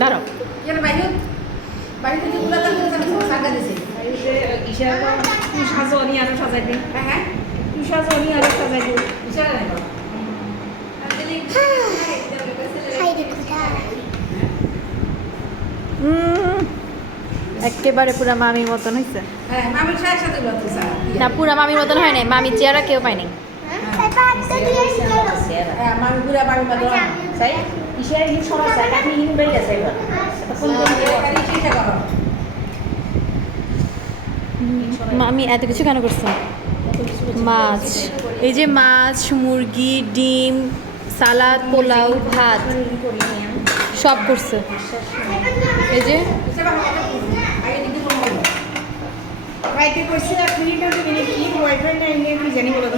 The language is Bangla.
দাঁড়াও বাড়ি থেকে সাজা দিছে ইশারা তুই সাজো নি আরো সাজাই দে হ্যাঁ তুই সাজো নি আরো সাজাই দে ইশারা নাই বাবা একেবারে পুরা মামির মতন হয়েছে। হ্যাঁ মামির সাথে বলতেছে না পুরা মামির মতন হয় নাই, মামির চেহারা কেউ পায় নাই। হ্যাঁ মামি পুরা মামি মতো তাই ইশারা কি সমস্যা কাকি হিন বেই আছে এবার ফোন করে চিন্তা করো মামি এত কিছু কেন করছে? মাছ, এই যে মাছ, মুরগি, ডিম, সালাদ, পোলাও, ভাত সব করছে। এই যে বাইতে করছি না 3 মিনিট কি বয়ফ্রেন্ড না ইংরেজি জানি বলো